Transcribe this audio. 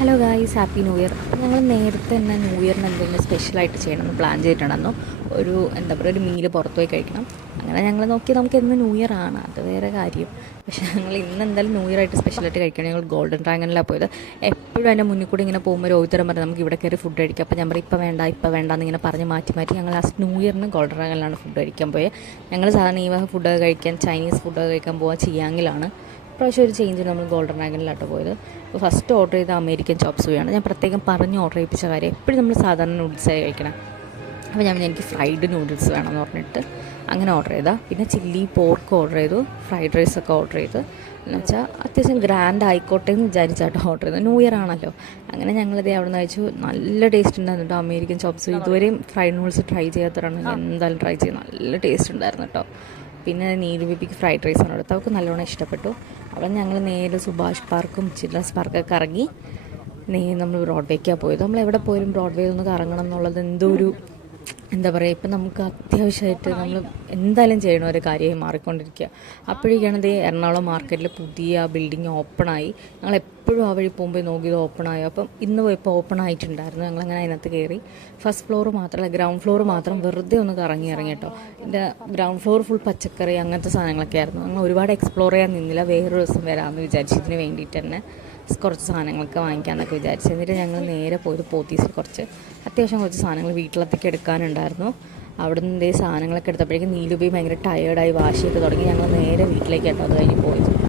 Hello guys, happy new year. അപ്പോൾ ഞങ്ങൾ നേരത്തെ തന്നെ ന്യൂ ഇയറിന് എന്തെങ്കിലും സ്പെഷ്യലായിട്ട് ചെയ്യണമെന്ന് പ്ലാൻ ചെയ്തിട്ടുണ്ടെന്നു. ഒരു മീൽ പുറത്ത് പോയി കഴിക്കണം. അങ്ങനെ ഞങ്ങൾ നോക്കി നമുക്ക് ഇന്ന് ന്യൂ ഇയർ ആണ്, അത് വേറെ കാര്യം. പക്ഷേ ഞങ്ങൾ ഇന്ന് എന്തായാലും ന്യൂ ഇയർ ആയിട്ട് സ്പെഷ്യലായിട്ട് കഴിക്കണം. ഞങ്ങൾ ഗോൾഡൻ ട്രയാങ്കിളിലാണ് പോയത്. എപ്പോഴും എൻ്റെ മുന്നിൽ കൂടി ഇങ്ങനെ പോകുമ്പോൾ ഒരു ഓരോരുത്തരം പറഞ്ഞാൽ നമുക്ക് ഇവിടെ കയറി ഫുഡ് കഴിക്കാം. അപ്പോൾ ഞാൻ പറയും ഇപ്പോൾ വേണ്ട എന്നിങ്ങനെ പറഞ്ഞ് മാറ്റി ഞങ്ങൾ ലാസ്റ്റ് ന്യൂ ഇയറിന് ഗോൾഡൻ ട്രയാങ്കിളിലാണ് ഫുഡ് കഴിക്കാൻ പോയത്. ഞങ്ങൾ സാധാരണ ഈ ഫുഡൊക്കെ കഴിക്കാൻ ചൈനീസ് ഫുഡൊക്കെ കഴിക്കാൻ പോകാൻ ചിയാങ്ങിലാണ്. ഇപ്രാവശ്യം ഒരു ചേഞ്ച് നമ്മൾ ഗോൾഡൻ ഡ്രാഗണിലാട്ടോ പോയത്. അപ്പോൾ ഫസ്റ്റ് ഓർഡർ ചെയ്ത അമേരിക്കൻ ചോപ്പ് സുയാണ്. ഞാൻ പ്രത്യേകം പറഞ്ഞ് ഓർഡർ ചെയ്യിപ്പിച്ച കാര്യം, എപ്പോഴും നമ്മൾ സാധാരണ നൂഡിൽസായി കഴിക്കണം. അപ്പോൾ എനിക്ക് ഫ്രൈഡ് നൂഡിൽസ് വേണമെന്ന് പറഞ്ഞിട്ട് അങ്ങനെ ഓർഡർ ചെയ്താൽ. പിന്നെ ചില്ലി പോർക്ക് ഓർഡർ ചെയ്തു, ഫ്രൈഡ് റൈസൊക്കെ ഓർഡർ ചെയ്തു. എന്ന് വെച്ചാൽ അത്യാവശ്യം ഗ്രാൻഡ് ആയിക്കോട്ടെ എന്ന് വിചാരിച്ചാട്ടോ ഓർഡർ ചെയ്തത്. ന്യൂ ഇയർ ആണല്ലോ. അങ്ങനെ ഞങ്ങളിതേ അവിടെ നിന്ന് കഴിച്ചു. നല്ല ടേസ്റ്റ് ഉണ്ടായിരുന്നു കേട്ടോ അമേരിക്കൻ ചോപ്സ്. ഇതുവരെയും ഫ്രൈഡ് നൂഡിൽസ് ട്രൈ ചെയ്യാത്തവരാണെങ്കിൽ എന്തായാലും ട്രൈ ചെയ്യും. നല്ല ടേസ്റ്റ് ഉണ്ടായിരുന്നു കേട്ടോ. പിന്നെ നീലുബിക്ക് ഫ്രൈഡ് റൈസാണ് എടുത്തത്. അവർക്ക് നല്ലോണം ഇഷ്ടപ്പെട്ടു. അവിടെ ഞങ്ങൾ നേരെ സുഭാഷ് പാർക്കും ചിൽഡ്രൻസ് പാർക്കൊക്കെ കറങ്ങി നമ്മൾ ബ്രോഡ്വേക്കാണ് പോയത്. നമ്മൾ എവിടെ പോയാലും ബ്രോഡ്വേ ഒന്ന് കറങ്ങണം എന്നുള്ളത് എന്തോ ഒരു എന്താ പറയുക, ഇപ്പം നമുക്ക് അത്യാവശ്യമായിട്ട് നമ്മൾ എന്തായാലും ചെയ്യണ ഒരു കാര്യമായി മാറിക്കൊണ്ടിരിക്കുക. അപ്പോഴേക്കാണ് എറണാകുളം മാർക്കറ്റിൽ പുതിയ ബിൽഡിങ് ഓപ്പണായി. ഞങ്ങൾ എപ്പോഴും ആ വഴി പോകുമ്പോൾ നോക്കിയത് ഓപ്പണായി. അപ്പം ഇന്ന് പോയപ്പോൾ ഓപ്പൺ ആയിട്ടുണ്ടായിരുന്നു. ഞങ്ങളങ്ങനെ അതിനകത്ത് കയറി. ഫസ്റ്റ് ഫ്ലോർ മാത്രമല്ല, ഗ്രൗണ്ട് ഫ്ലോർ മാത്രം വെറുതെ ഒന്ന് കറങ്ങി കേട്ടോ. എൻ്റെ ഗ്രൗണ്ട് ഫ്ലോർ ഫുൾ പച്ചക്കറി അങ്ങനത്തെ സാധനങ്ങളൊക്കെ ആയിരുന്നു. ഞങ്ങൾ ഒരുപാട് എക്സ്പ്ലോർ ചെയ്യാൻ നിന്നില്ല. വേറൊരു ദിവസം വരാമെന്ന് വിചാരിച്ചതിന് വേണ്ടിയിട്ട് തന്നെ കുറച്ച് സാധനങ്ങളൊക്കെ വാങ്ങിക്കാമെന്നൊക്കെ വിചാരിച്ചു. എന്നിട്ട് ഞങ്ങൾ നേരെ പോയത് പോത്തീസിൽ അത്യാവശ്യം കുറച്ച് സാധനങ്ങൾ വീട്ടിലത്തേക്ക് എടുക്കാനുണ്ടായിരുന്നു. അവിടെ നിന്ന് സാധനങ്ങളൊക്കെ എടുത്തപ്പോഴേക്കും നീലുബി ഭയങ്കര ടയേർഡായി വാശിയൊക്കെ തുടങ്ങി. ഞങ്ങൾ നേരെ വീട്ടിലേക്ക് കേട്ടോ അത് കഴിഞ്ഞ് പോയത്.